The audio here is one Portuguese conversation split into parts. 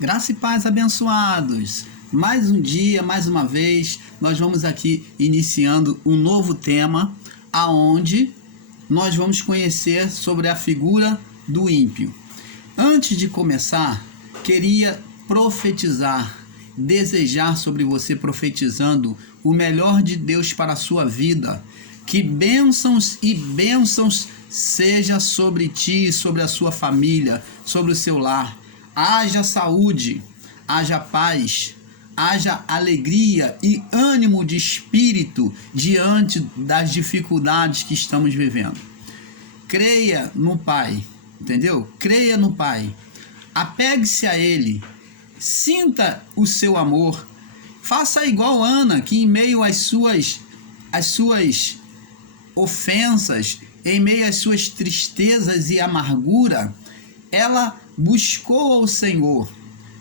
Graça e paz, abençoados. Mais um dia, mais uma vez, nós vamos aqui iniciando um novo tema, aonde nós vamos conhecer sobre a figura do ímpio. Antes de começar, queria profetizar, desejar sobre você, profetizando o melhor de Deus para a sua vida. Que bênçãos e bênçãos seja sobre ti, sobre a sua família, sobre o seu lar. Haja saúde, haja paz, haja alegria e ânimo de espírito diante das dificuldades que estamos vivendo. Creia no Pai, entendeu? Creia no Pai. Apegue-se a Ele. Sinta o seu amor. Faça igual Ana, que em meio às suas ofensas, em meio às suas tristezas e amargura, ela buscou ao Senhor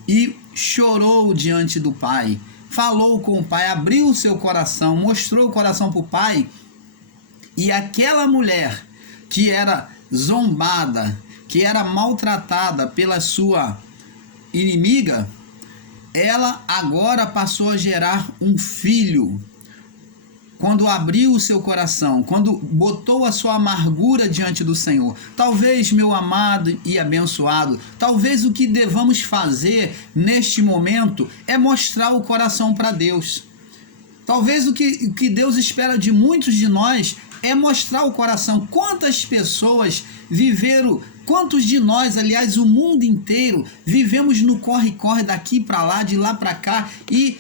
e chorou diante do Pai, falou com o Pai, abriu o seu coração, mostrou o coração para o Pai, e aquela mulher que era zombada, que era maltratada pela sua inimiga, ela agora passou a gerar um filho. Quando abriu o seu coração, quando botou a sua amargura diante do Senhor. Talvez, meu amado e abençoado, talvez o que devamos fazer neste momento é mostrar o coração para Deus. Talvez o que Deus espera de muitos de nós é mostrar o coração. Quantas pessoas viveram, quantos de nós, aliás, o mundo inteiro, vivemos no corre-corre daqui para lá, de lá para cá, e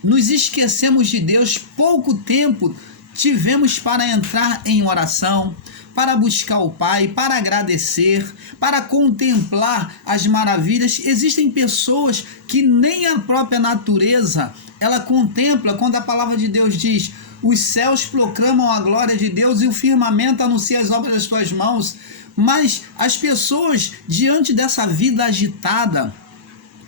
nos esquecemos de Deus. Pouco tempo tivemos para entrar em oração, para buscar o Pai, para agradecer, para contemplar as maravilhas. Existem pessoas que nem a própria natureza ela contempla, quando a palavra de Deus diz: os céus proclamam a glória de Deus e o firmamento anuncia as obras das tuas mãos. Mas as pessoas, diante dessa vida agitada,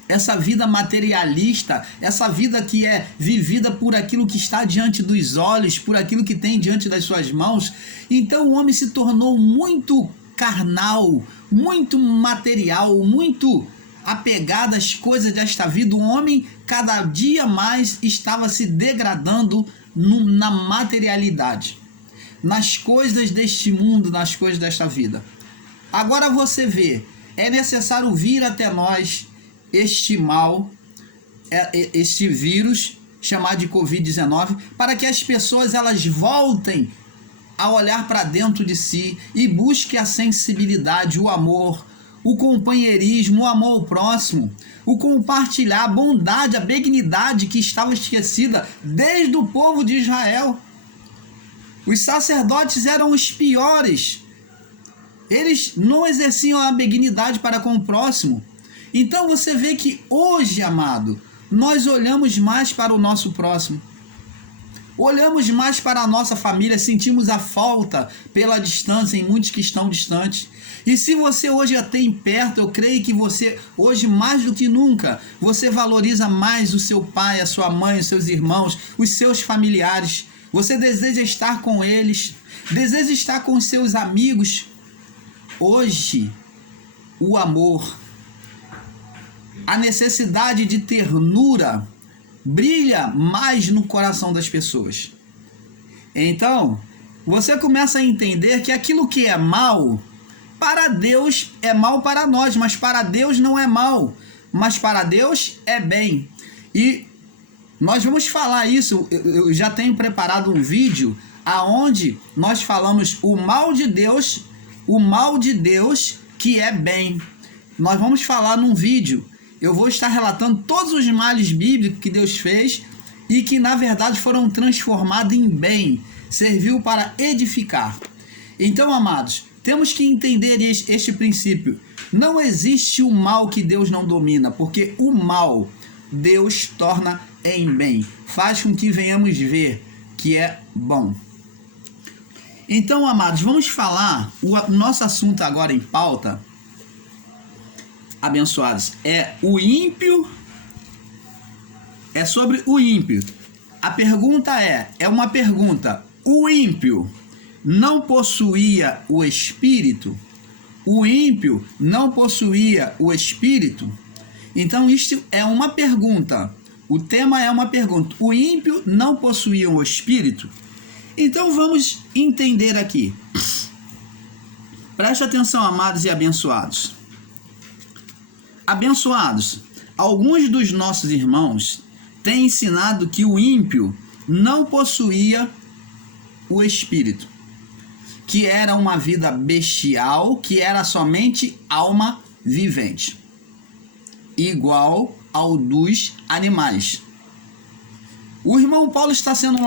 essa vida materialista, essa vida que é vivida por aquilo que está diante dos olhos, por aquilo que tem diante das suas mãos, então o homem se tornou muito carnal, muito material, muito apegado às coisas desta vida. O homem cada dia mais estava se degradando na materialidade, nas coisas deste mundo, nas coisas desta vida. Agora você vê, é necessário vir até nós este mal, este vírus chamado de Covid-19, para que as pessoas elas voltem a olhar para dentro de si e busquem a sensibilidade, o amor, o companheirismo, o amor ao próximo, o compartilhar, a bondade, a benignidade que estava esquecida desde o povo de Israel. Os sacerdotes eram os piores, eles não exerciam a benignidade para com o próximo. Então você vê que hoje, amado, nós olhamos mais para o nosso próximo, olhamos mais para a nossa família, sentimos a falta pela distância em muitos que estão distantes. E se você hoje a tem perto, eu creio que você, hoje mais do que nunca, você valoriza mais o seu pai, a sua mãe, os seus irmãos, os seus familiares. Você deseja estar com eles, deseja estar com os seus amigos. Hoje, o amor, a necessidade de ternura brilha mais no coração das pessoas. Então, você começa a entender que aquilo que é mal, para Deus é mal para nós, mas para Deus não é mal, mas para Deus é bem. E nós vamos falar isso, eu já tenho preparado um vídeo aonde nós falamos o mal de Deus que é bem. Nós vamos falar num vídeo. Eu vou estar relatando todos os males bíblicos que Deus fez e que na verdade foram transformados em bem, serviu para edificar. Então, amados, temos que entender este princípio. Não existe o mal que Deus não domina, porque o mal Deus torna em bem, faz com que venhamos ver que é bom. Então, amados, vamos falar, o nosso assunto agora em pauta, abençoados, é o ímpio, é sobre o ímpio. A pergunta é uma pergunta: o ímpio não possuía o Espírito? O ímpio não possuía o Espírito? Então isto é uma pergunta. O tema é uma pergunta. O ímpio não possuía o Espírito? Então vamos entender aqui. Preste atenção, amados e abençoados. Abençoados, alguns dos nossos irmãos têm ensinado que o ímpio não possuía o Espírito, que era uma vida bestial, que era somente alma vivente, igual ao dos animais. O irmão Paulo está sendo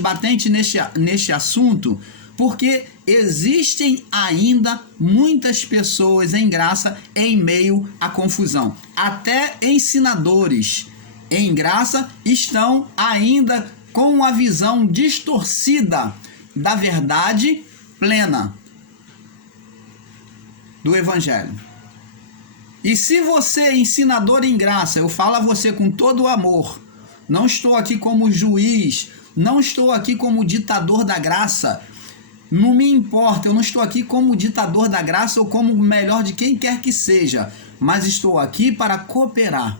batente neste assunto, porque existem ainda muitas pessoas em graça em meio à confusão. Até ensinadores em graça estão ainda com uma visão distorcida da verdade plena do Evangelho. E se você é ensinador em graça, eu falo a você com todo o amor, não estou aqui como juiz, não estou aqui como ditador da graça, não me importa, eu não estou aqui como ditador da graça ou como o melhor de quem quer que seja, mas estou aqui para cooperar.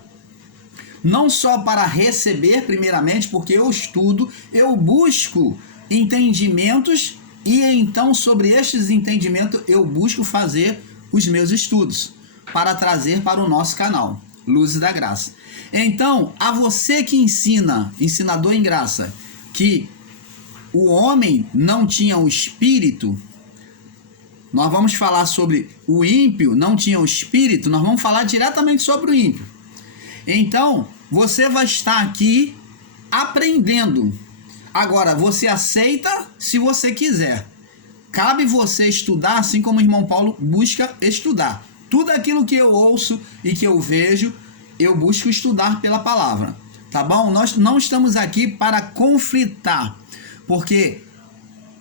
Não só para receber, primeiramente, porque eu estudo, eu busco entendimentos e então sobre estes entendimentos eu busco fazer os meus estudos para trazer para o nosso canal, Luzes da Graça. Então, a você que ensina, ensinador em graça, que o homem não tinha o Espírito, nós vamos falar sobre o ímpio não tinha o Espírito, nós vamos falar diretamente sobre o ímpio. Então, você vai estar aqui aprendendo. Agora, você aceita se você quiser. Cabe você estudar, assim como o irmão Paulo busca estudar. Tudo aquilo que eu ouço e que eu vejo, eu busco estudar pela palavra. Tá bom? Nós não estamos aqui para conflitar, porque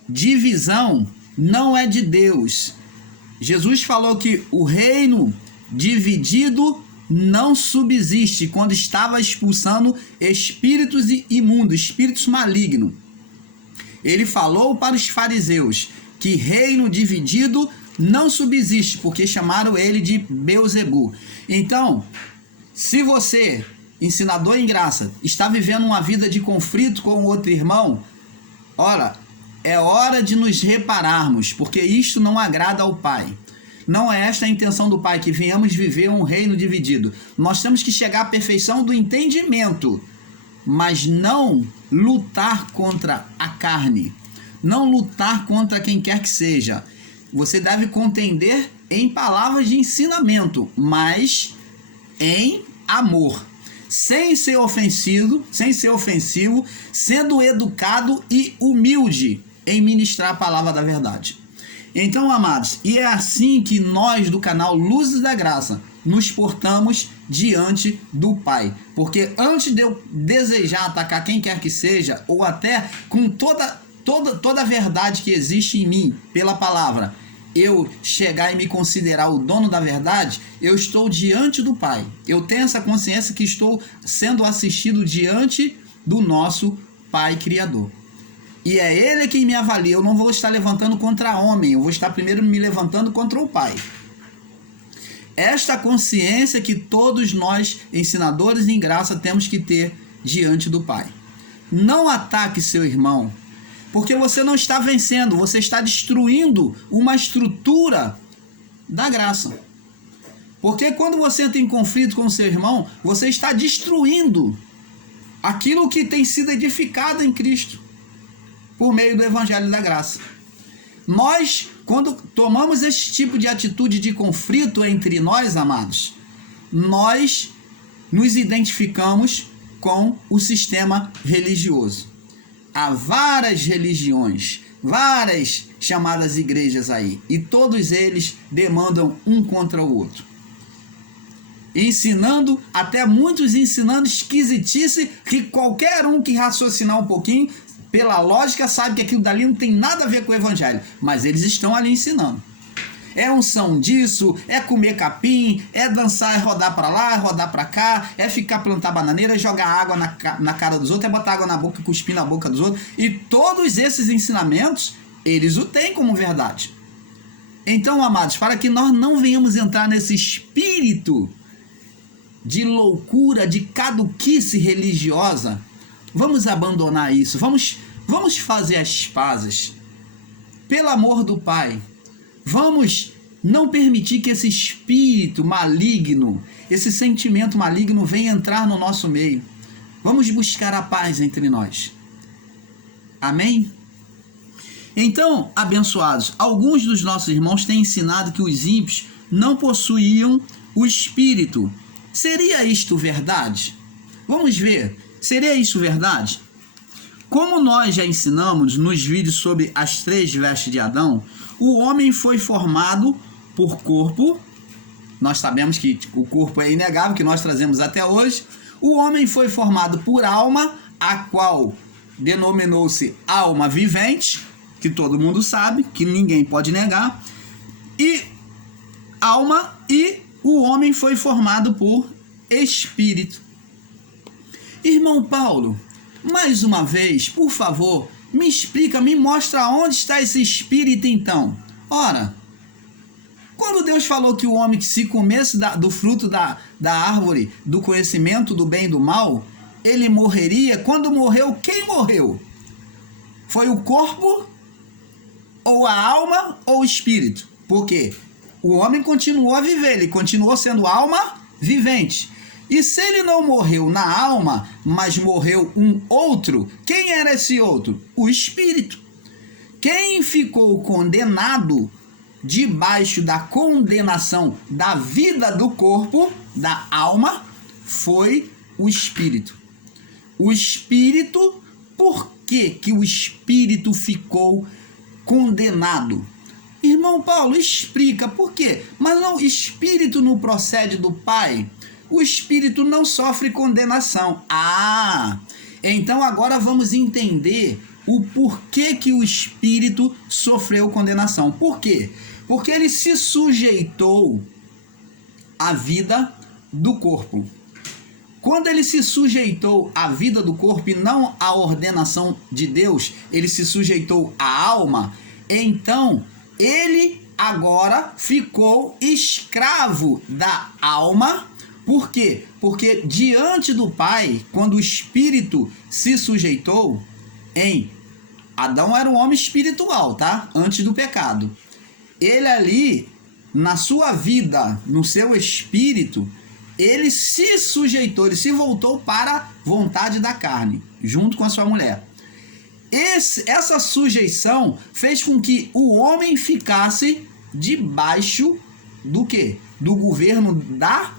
divisão não é de Deus. Jesus falou que o reino dividido não subsiste, quando estava expulsando espíritos imundos, espíritos malignos. Ele falou para os fariseus que reino dividido não subsiste, porque chamaram ele de Beelzebu. Então, se você, ensinador em graça, está vivendo uma vida de conflito com outro irmão, ora, é hora de nos repararmos, porque isto não agrada ao Pai. Não é esta a intenção do Pai, que venhamos viver um reino dividido. Nós temos que chegar à perfeição do entendimento, mas não lutar contra a carne, não lutar contra quem quer que seja. Você deve contender em palavras de ensinamento, mas em amor, sem ser ofensivo, sendo educado e humilde em ministrar a palavra da verdade. Então, amados, e é assim que nós do canal Luzes da Graça nos portamos diante do Pai. Porque antes de eu desejar atacar quem quer que seja, ou até com toda a verdade que existe em mim pela palavra, eu chegar e me considerar o dono da verdade, eu estou diante do Pai. Eu tenho essa consciência que estou sendo assistido diante do nosso Pai Criador. E é Ele quem me avalia. Eu não vou estar levantando contra homem, eu vou estar primeiro me levantando contra o Pai. Esta consciência que todos nós, ensinadores em graça, temos que ter diante do Pai. Não ataque seu irmão, porque você não está vencendo, você está destruindo uma estrutura da graça. Porque quando você entra em conflito com seu irmão, você está destruindo aquilo que tem sido edificado em Cristo, por meio do Evangelho da Graça. Nós, quando tomamos esse tipo de atitude de conflito entre nós, amados, nós nos identificamos com o sistema religioso. Há várias religiões, várias chamadas igrejas aí, e todos eles demandam um contra o outro. Ensinando, até muitos ensinando esquisitice, que qualquer um que raciocinar um pouquinho, pela lógica, sabe que aquilo dali não tem nada a ver com o Evangelho, mas eles estão ali ensinando. É unção disso, é comer capim, é dançar, é rodar para lá, é rodar para cá, é ficar plantar bananeira, é jogar água na cara dos outros, é botar água na boca, cuspir na boca dos outros. E todos esses ensinamentos, eles o têm como verdade. Então, amados, para que nós não venhamos entrar nesse espírito de loucura, de caduquice religiosa. Vamos abandonar isso. Vamos fazer as pazes. Pelo amor do Pai. Vamos não permitir que esse espírito maligno, esse sentimento maligno venha entrar no nosso meio. Vamos buscar a paz entre nós. Amém? Então, abençoados, alguns dos nossos irmãos têm ensinado que os ímpios não possuíam o espírito. Seria isto verdade? Vamos ver. Seria isso verdade? Como nós já ensinamos nos vídeos sobre as 3 vestes de Adão, o homem foi formado por corpo. Nós sabemos que o corpo é inegável, que nós trazemos até hoje. O homem foi formado por alma, a qual denominou-se alma vivente, que todo mundo sabe, que ninguém pode negar. E o homem foi formado por espírito. Irmão Paulo, mais uma vez, por favor, me explica, me mostra onde está esse espírito então. Ora, quando Deus falou que o homem que se comesse do fruto da árvore do conhecimento do bem e do mal, ele morreria. Quando morreu, quem morreu? Foi o corpo, ou a alma, ou o espírito? Por quê? O homem continuou a viver, ele continuou sendo alma vivente. E se ele não morreu na alma, mas morreu um outro, quem era esse outro? O espírito. Quem ficou condenado debaixo da condenação da vida do corpo, da alma, foi o espírito. O espírito, por que o espírito ficou condenado? Irmão Paulo, explica por quê. Mas não, espírito não procede do Pai. O espírito não sofre condenação. Então agora vamos entender o porquê que o espírito sofreu condenação. Por quê? Porque ele se sujeitou à vida do corpo. Quando ele se sujeitou à vida do corpo e não à ordenação de Deus, ele se sujeitou à alma, então ele agora ficou escravo da alma. Por quê? Porque diante do Pai, quando o espírito se sujeitou, Adão era um homem espiritual, tá? Antes do pecado. Ele ali, na sua vida, no seu espírito, ele se sujeitou, ele se voltou para a vontade da carne, junto com a sua mulher. Essa sujeição fez com que o homem ficasse debaixo do quê? Do governo da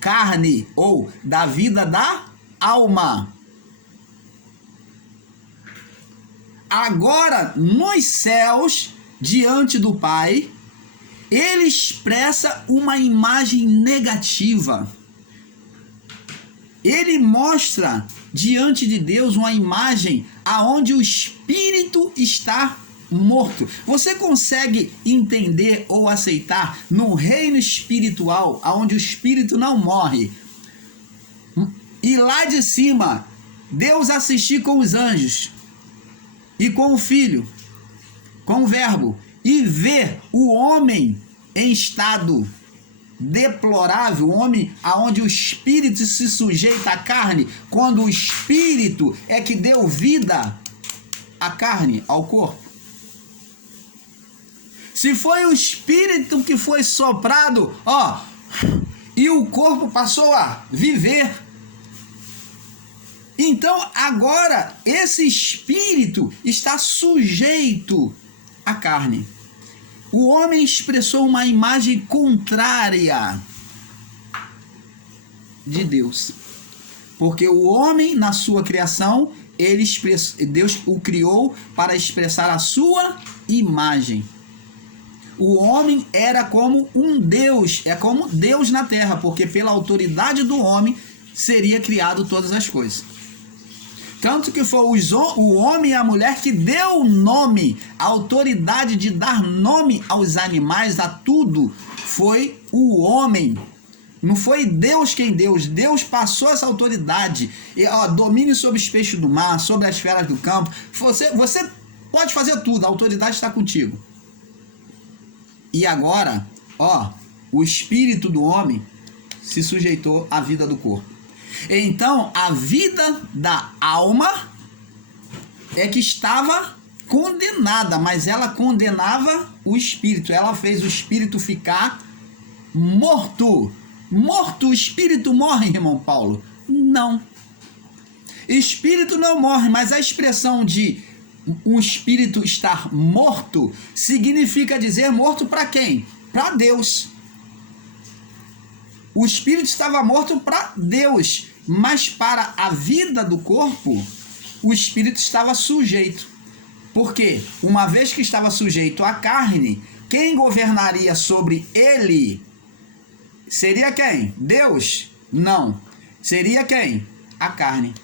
carne, ou da vida da alma. Agora, nos céus, diante do Pai, ele expressa uma imagem negativa. Ele mostra diante de Deus uma imagem aonde o espírito está morto. Você consegue entender ou aceitar no reino espiritual, aonde o espírito não morre, e lá de cima Deus assistir com os anjos e com o Filho, com o Verbo, e ver o homem em estado deplorável, o homem aonde o espírito se sujeita à carne, quando o espírito é que deu vida à carne, ao corpo? Se foi o espírito que foi soprado, e o corpo passou a viver, então agora esse espírito está sujeito à carne. O homem expressou uma imagem contrária de Deus. Porque o homem, na sua criação, Deus o criou para expressar a sua imagem. O homem era como um Deus, é como Deus na terra, porque pela autoridade do homem seria criado todas as coisas. Tanto que foi o homem e a mulher que deu o nome, a autoridade de dar nome aos animais, a tudo, foi o homem. Não foi Deus quem deu. Deus passou essa autoridade. Domine sobre os peixes do mar, sobre as feras do campo. Você pode fazer tudo, a autoridade está contigo. E agora, o espírito do homem se sujeitou à vida do corpo. Então, a vida da alma é que estava condenada, mas ela condenava o espírito. Ela fez o espírito ficar morto. Morto, o espírito morre, irmão Paulo? Não. Espírito não morre, mas a expressão de um espírito estar morto significa dizer morto para quem? Para Deus. O espírito estava morto para Deus, mas para a vida do corpo, o espírito estava sujeito. Porque, uma vez que estava sujeito à carne, quem governaria sobre ele seria quem? Deus? Não. Seria quem? A carne.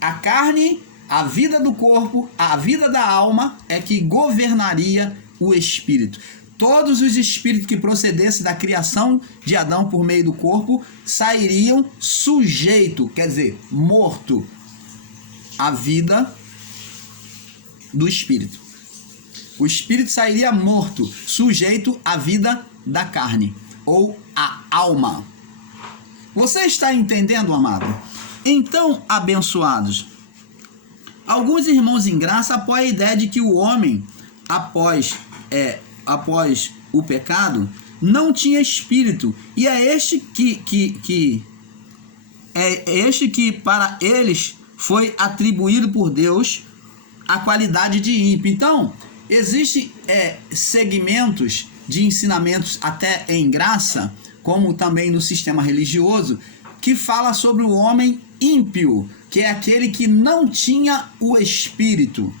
A carne, a vida do corpo, a vida da alma é que governaria o espírito. Todos os espíritos que procedessem da criação de Adão por meio do corpo sairiam sujeito, quer dizer, morto, à vida do espírito. O espírito sairia morto, sujeito à vida da carne, ou à alma. Você está entendendo, amado? Então, abençoados, alguns irmãos em graça apoiam a ideia de que o homem, após o pecado, não tinha espírito, e é este que para eles foi atribuído por Deus a qualidade de ímpio. Então, existem segmentos de ensinamentos até em graça, como também no sistema religioso, que fala sobre o homem ímpio, que é aquele que não tinha o espírito.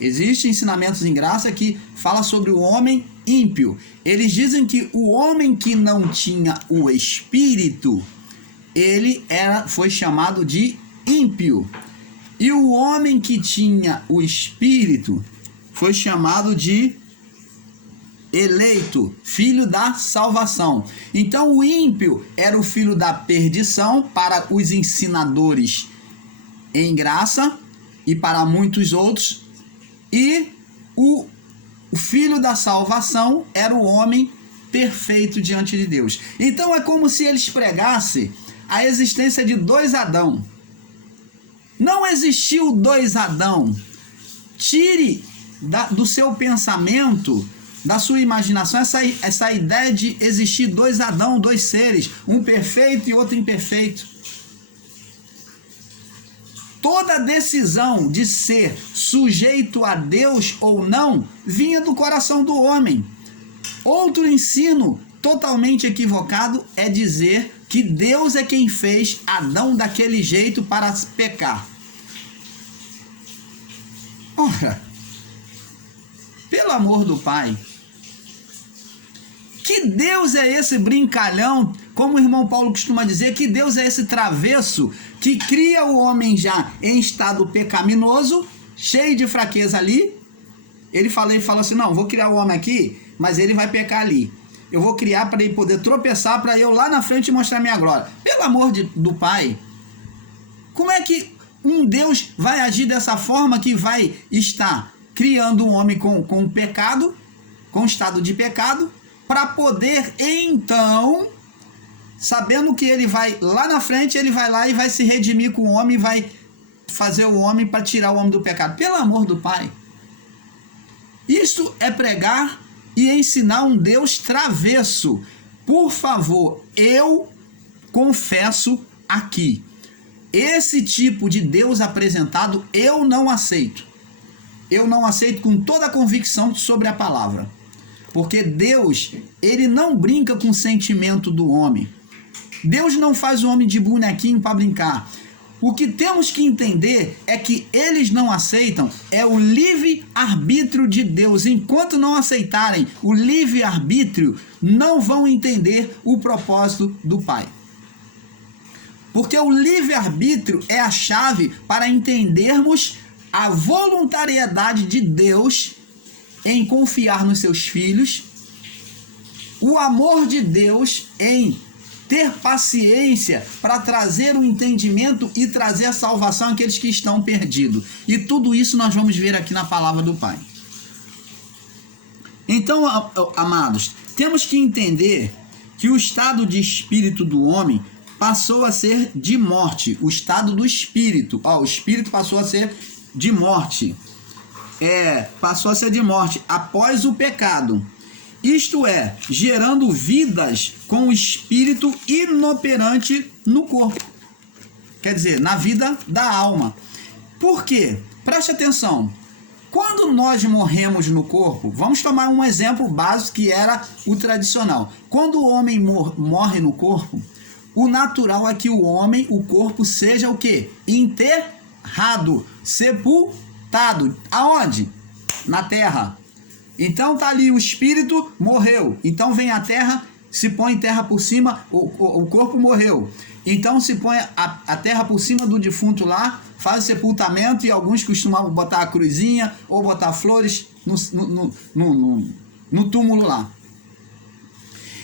Existem ensinamentos em graça que fala sobre o homem ímpio. Eles dizem que o homem que não tinha o espírito, ele foi chamado de ímpio. E o homem que tinha o espírito foi chamado de eleito, filho da salvação. Então o ímpio era o filho da perdição para os ensinadores em graça e para muitos outros, e o filho da salvação era o homem perfeito diante de Deus. Então é como se eles pregassem a existência de dois Adão. Não existiu dois Adão. Tire do seu pensamento, da sua imaginação, essa ideia de existir dois Adão, dois seres, um perfeito e outro imperfeito. Toda decisão de ser sujeito a Deus ou não vinha do coração do homem. Outro ensino totalmente equivocado é dizer que Deus é quem fez Adão daquele jeito para pecar. Ora, pelo amor do Pai, que Deus é esse brincalhão, como o irmão Paulo costuma dizer, que Deus é esse travesso que cria o homem já em estado pecaminoso, cheio de fraqueza ali. Ele falou assim, não, vou criar o homem aqui, mas ele vai pecar ali. Eu vou criar para ele poder tropeçar, para eu lá na frente mostrar minha glória. Pelo amor do Pai, como é que um Deus vai agir dessa forma, que vai estar criando um homem com pecado, com estado de pecado, para poder então, sabendo que ele vai lá na frente, ele vai lá e vai se redimir com o homem, vai fazer o homem para tirar o homem do pecado. Pelo amor do Pai. Isso é pregar e ensinar um Deus travesso. Por favor, eu confesso aqui, esse tipo de Deus apresentado eu não aceito. Eu não aceito com toda a convicção sobre a palavra. Porque Deus, ele não brinca com o sentimento do homem. Deus não faz o homem de bonequinho para brincar. O que temos que entender é que eles não aceitam é o livre-arbítrio de Deus. Enquanto não aceitarem o livre-arbítrio, não vão entender o propósito do Pai. Porque o livre-arbítrio é a chave para entendermos a voluntariedade de Deus em confiar nos seus filhos, o amor de Deus em ter paciência para trazer o entendimento e trazer a salvação àqueles que estão perdidos. E tudo isso nós vamos ver aqui na palavra do Pai. Então, amados, temos que entender que o estado de espírito do homem passou a ser de morte. O estado do espírito. O espírito passou a ser de morte. Passou a ser de morte após o pecado. Isto é, gerando vidas com o espírito inoperante no corpo. Quer dizer, na vida da alma. Por quê? Preste atenção. Quando nós morremos no corpo, vamos tomar um exemplo básico que era o tradicional. Quando o homem morre no corpo, o natural é que o corpo seja o quê? Enterrado, sepultado. Aonde? Na terra. Então tá ali o espírito, morreu. Então vem a terra, se põe terra por cima, o corpo morreu. Então se põe a terra por cima do defunto lá, faz o sepultamento, e alguns costumavam botar a cruzinha ou botar flores no túmulo lá.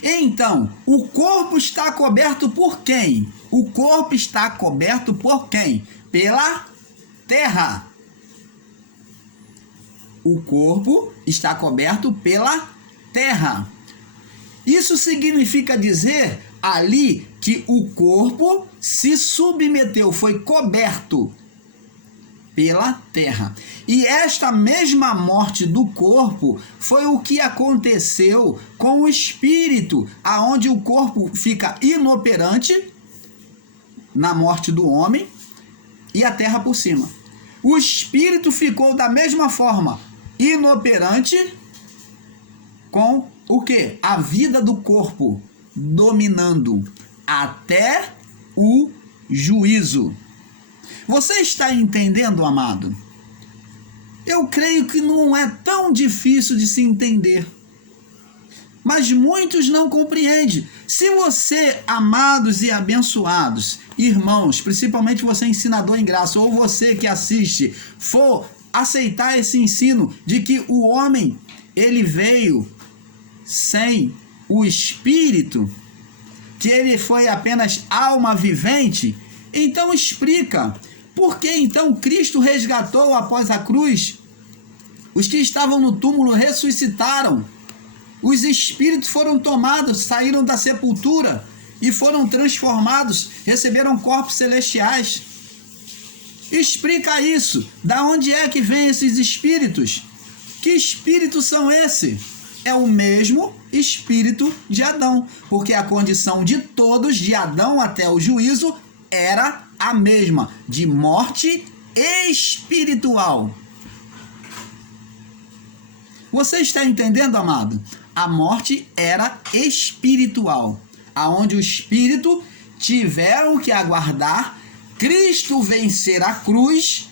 Então, o corpo está coberto por quem? O corpo está coberto por quem? Pela terra. O corpo está coberto pela terra. Isso significa dizer ali que o corpo se submeteu, foi coberto pela terra. E esta mesma morte do corpo foi o que aconteceu com o espírito, aonde o corpo fica inoperante na morte do homem e a terra por cima. O espírito ficou da mesma forma inoperante com o quê? A vida do corpo dominando até o juízo. Você está entendendo, amado? Eu creio que não é tão difícil de se entender, mas muitos não compreendem. Se você, amados e abençoados irmãos, principalmente você ensinador em graça, ou você que assiste, for aceitar esse ensino de que o homem, ele veio sem o espírito, que ele foi apenas alma vivente, então explica por que então Cristo resgatou após a cruz. Os que estavam no túmulo ressuscitaram, os espíritos foram tomados, saíram da sepultura e foram transformados, receberam corpos celestiais. Explica isso. Da onde é que vêm esses espíritos? Que espíritos são esses? É o mesmo espírito de Adão, porque a condição de todos, de Adão até o juízo, era a mesma, de morte espiritual. Você está entendendo, amado? A morte era espiritual, aonde o espírito tiveram que aguardar Cristo vencer a cruz,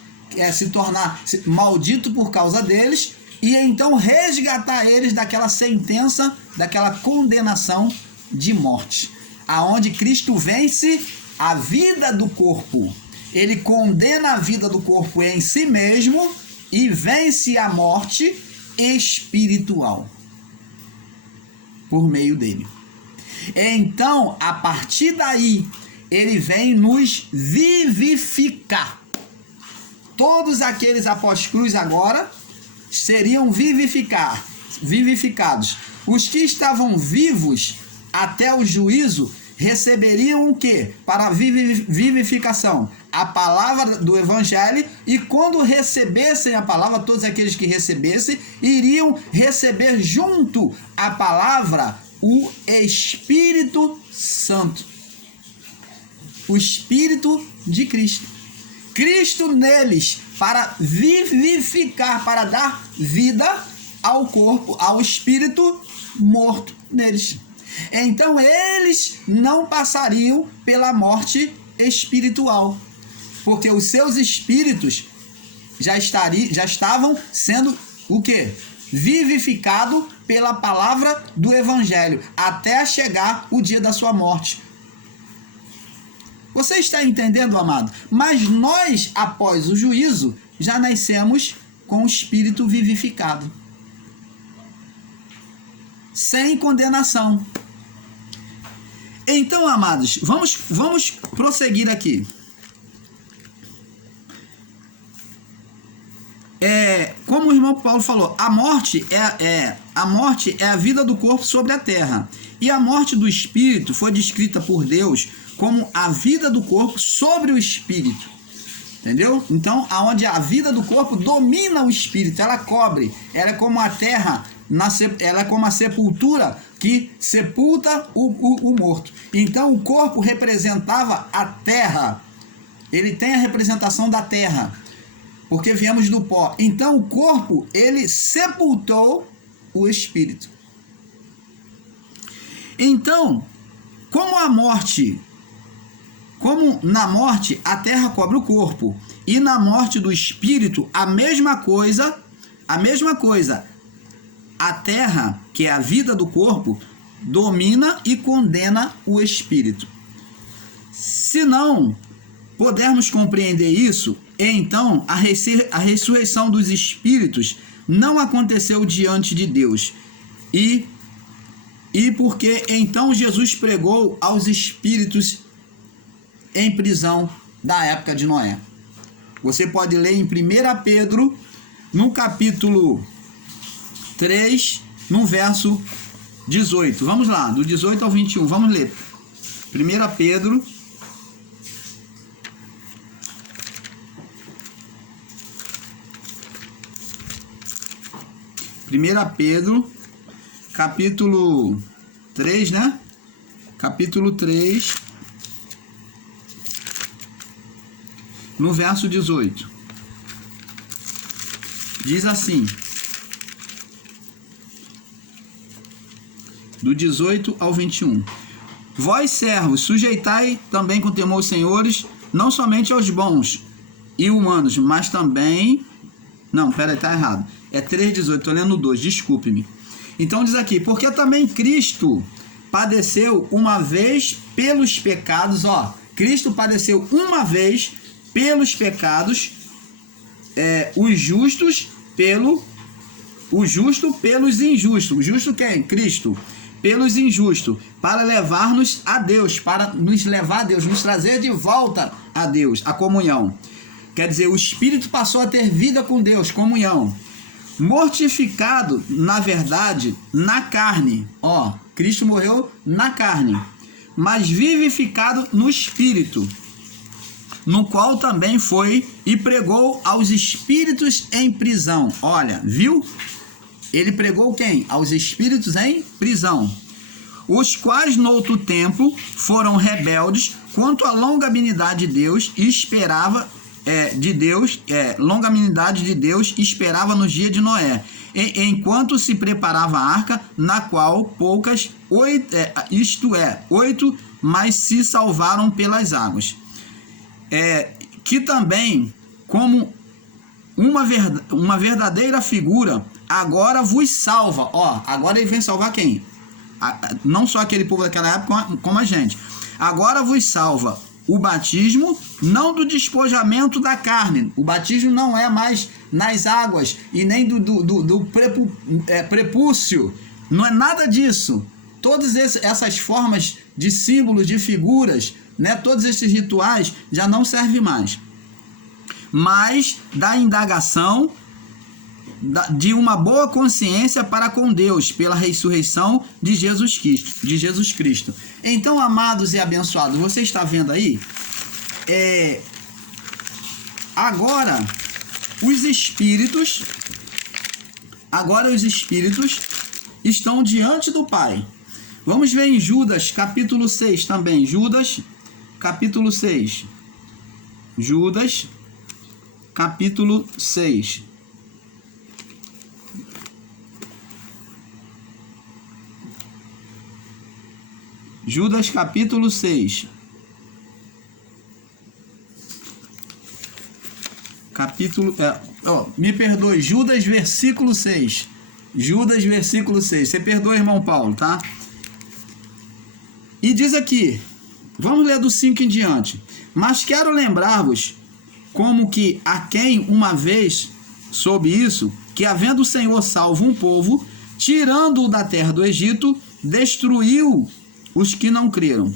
se tornar maldito por causa deles, e então resgatar eles daquela sentença, daquela condenação de morte, aonde Cristo vence a vida do corpo. Ele condena a vida do corpo em si mesmo e vence a morte espiritual por meio dele. Então, a partir daí, ele vem nos vivificar. Todos aqueles após cruz agora seriam vivificados. Os que estavam vivos até o juízo receberiam o quê? Para a vivificação? A palavra do evangelho, e quando recebessem a palavra, todos aqueles que recebessem, iriam receber junto à palavra o Espírito Santo. O Espírito de Cristo. Cristo neles para vivificar, para dar vida ao corpo, ao espírito morto neles. Então eles não passariam pela morte espiritual, porque os seus espíritos já estavam sendo o quê? Vivificado pela palavra do evangelho, até chegar o dia da sua morte. Você está entendendo, amado? Mas nós, após o juízo, já nascemos com o espírito vivificado, sem condenação. Então, amados, vamos prosseguir aqui. Como o irmão Paulo falou, a morte é a vida do corpo sobre a terra. E a morte do espírito foi descrita por Deus como a vida do corpo sobre o espírito. Entendeu? Então, aonde a vida do corpo domina o espírito, ela cobre, ela é como a terra, ela é como a sepultura que sepulta o morto. Então, o corpo representava a terra, ele tem a representação da terra, porque viemos do pó. Então, o corpo, ele sepultou o espírito. Então, como na morte a terra cobre o corpo, e na morte do espírito a mesma coisa, a terra, que é a vida do corpo, domina e condena o espírito. Se não pudermos compreender isso, então a ressurreição dos espíritos não aconteceu diante de Deus. E porque então Jesus pregou aos espíritos em prisão da época de Noé. Você pode ler em 1 Pedro, no capítulo 3, no verso 18. Vamos lá, do 18 ao 21. Vamos ler. 1 Pedro, capítulo 3, né? Capítulo 3, no verso 18. Diz assim, do 18 ao 21. Vós, servos, sujeitai também com temor os senhores, não somente aos bons e humanos, mas também... Não, peraí, tá errado. É 3,18, tô lendo 2, desculpe-me. Então diz aqui, porque também Cristo padeceu uma vez pelos pecados, Cristo padeceu uma vez pelos pecados, o justo pelos injustos. O justo quem? Cristo. Pelos injustos, para levar-nos a Deus, para nos levar a Deus, nos trazer de volta a Deus, a comunhão. Quer dizer, o espírito passou a ter vida com Deus, comunhão. Mortificado, na verdade, na carne. Cristo morreu na carne, mas vivificado no espírito, no qual também foi e pregou aos espíritos em prisão. Olha, viu? Ele pregou quem? Aos espíritos em prisão, os quais no outro tempo foram rebeldes quanto à longanimidade de Deus e esperava longanimidade de Deus esperava nos dias de Noé, enquanto se preparava a arca, na qual poucas, 8, mas se salvaram pelas águas. Que também, como uma verdadeira figura, agora vos salva. Agora ele vem salvar quem? Não só aquele povo daquela época, como a gente. Agora vos salva o batismo, não do despojamento da carne. O batismo não é mais nas águas e nem do prepúcio. Não é nada disso. Todas essas formas de símbolos, de figuras, né, todos esses rituais já não servem mais. Mas da indagação de uma boa consciência para com Deus pela ressurreição de Jesus Cristo. Então, amados e abençoados, você está vendo aí? Agora os espíritos estão diante do Pai. Vamos ver em Judas, capítulo 6 também. Judas, capítulo 6. Judas, capítulo 6. Judas, capítulo 6. Me perdoe, Judas, versículo 6. Judas, versículo 6. Você perdoa, irmão Paulo, tá? E diz aqui, vamos ler do 5 em diante. Mas quero lembrar-vos, como que a quem uma vez soube isso, que havendo o Senhor salvo um povo, tirando-o da terra do Egito, destruiu os que não creram.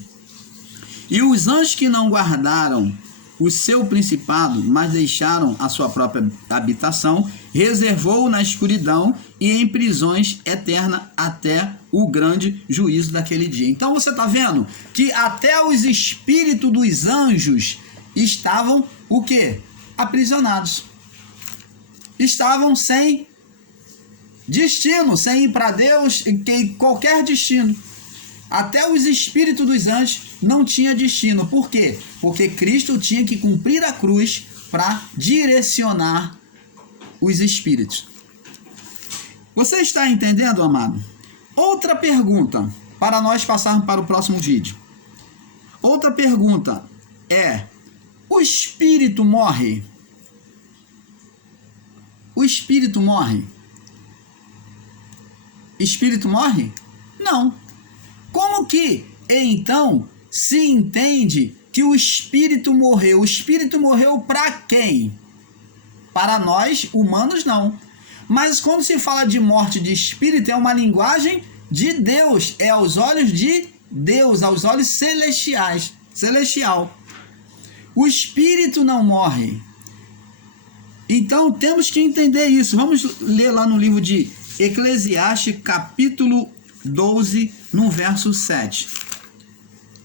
E os anjos que não guardaram o seu principado, mas deixaram a sua própria habitação, reservou na escuridão e em prisões eternas até o grande juízo daquele dia. Então você está vendo que até os espíritos dos anjos estavam o quê? Aprisionados. Estavam sem destino, sem ir para Deus, qualquer destino. Até os espíritos dos anjos não tinham destino. Por quê? Porque Cristo tinha que cumprir a cruz para direcionar os espíritos. Você está entendendo, amado? Outra pergunta, para nós passarmos para o próximo vídeo. Outra pergunta é: o espírito morre? O espírito morre? Espírito morre? Não. Como que, então, se entende que o espírito morreu? O espírito morreu para quem? Para nós, humanos, não. Mas quando se fala de morte de espírito, é uma linguagem de Deus. É aos olhos de Deus, aos olhos celestial. O espírito não morre. Então, temos que entender isso. Vamos ler lá no livro de Eclesiastes, capítulo 12, no verso 7.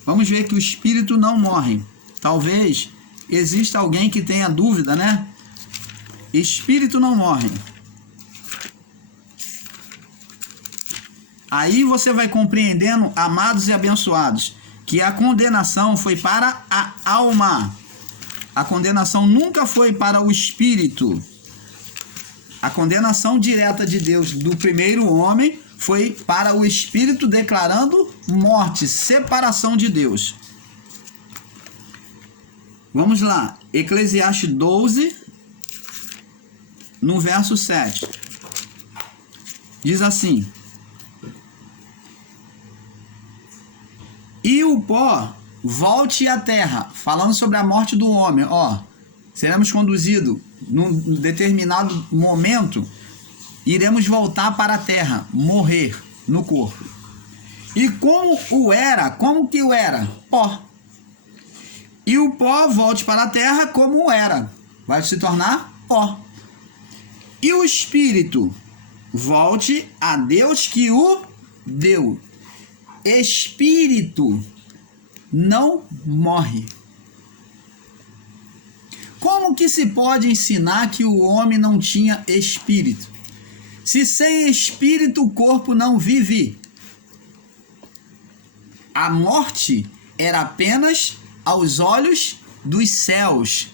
Vamos ver que o espírito não morre. Talvez exista alguém que tenha dúvida, né? Espírito não morre. Aí você vai compreendendo, amados e abençoados, que a condenação foi para a alma. A condenação nunca foi para o espírito. A condenação direta de Deus do primeiro homem foi para o espírito, declarando morte, separação de Deus. Vamos lá, Eclesiastes 12, no verso 7. Diz assim: e o pó volte à terra, falando sobre a morte do homem, seremos conduzidos num determinado momento, iremos voltar para a terra, morrer no corpo. E como que o era? Pó. E o pó volte para a terra como era, vai se tornar pó. E o espírito volte a Deus que o deu. Espírito não morre. Como que se pode ensinar que o homem não tinha espírito? Se sem espírito o corpo não vive. A morte era apenas aos olhos dos céus.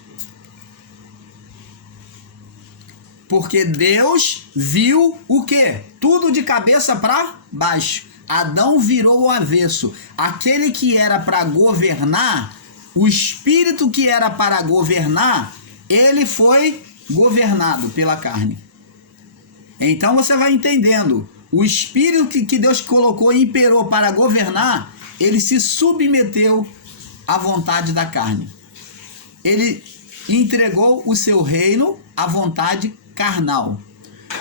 Porque Deus viu o quê? Tudo de cabeça para baixo. Adão virou o avesso. Aquele que era para governar, o espírito que era para governar, ele foi governado pela carne. Então você vai entendendo. O espírito que Deus colocou e imperou para governar, ele se submeteu à vontade da carne. Ele entregou o seu reino à vontade carnal.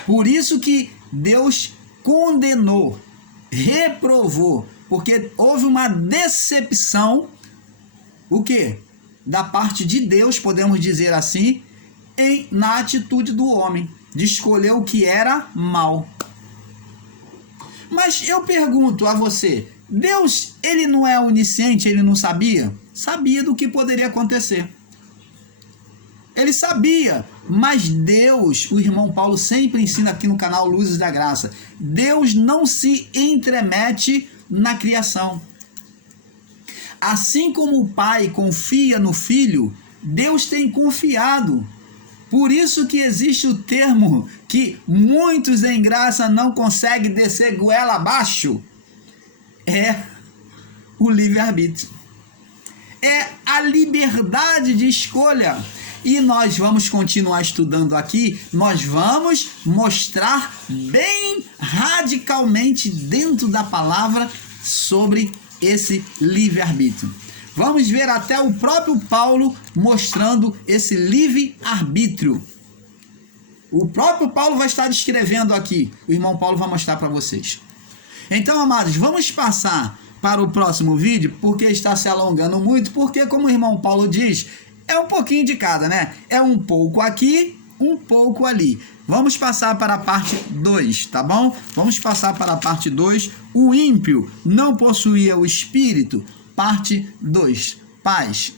Por isso que Deus condenou, reprovou, porque houve uma decepção, o quê? Da parte de Deus, podemos dizer assim, na atitude do homem, de escolher o que era mal. Mas eu pergunto a você, Deus, ele não é onisciente, ele não sabia? Sabia do que poderia acontecer. Ele sabia, mas Deus, o irmão Paulo sempre ensina aqui no canal Luzes da Graça, Deus não se entremete na criação. Assim como o pai confia no filho, Deus tem confiado. Por isso que existe o termo que muitos em graça não conseguem descer goela abaixo. É o livre-arbítrio. É a liberdade de escolha. E nós vamos continuar estudando aqui, nós vamos mostrar bem radicalmente dentro da palavra sobre esse livre-arbítrio. Vamos ver até o próprio Paulo mostrando esse livre-arbítrio. O próprio Paulo vai estar descrevendo aqui, o irmão Paulo vai mostrar para vocês. Então, amados, vamos passar para o próximo vídeo, porque está se alongando muito, porque como o irmão Paulo diz, É um pouquinho de cada, né? É um pouco aqui, um pouco ali. Vamos passar para a parte 2, tá bom? Vamos passar para a parte 2. O ímpio não possuía o espírito. Parte 2. Paz.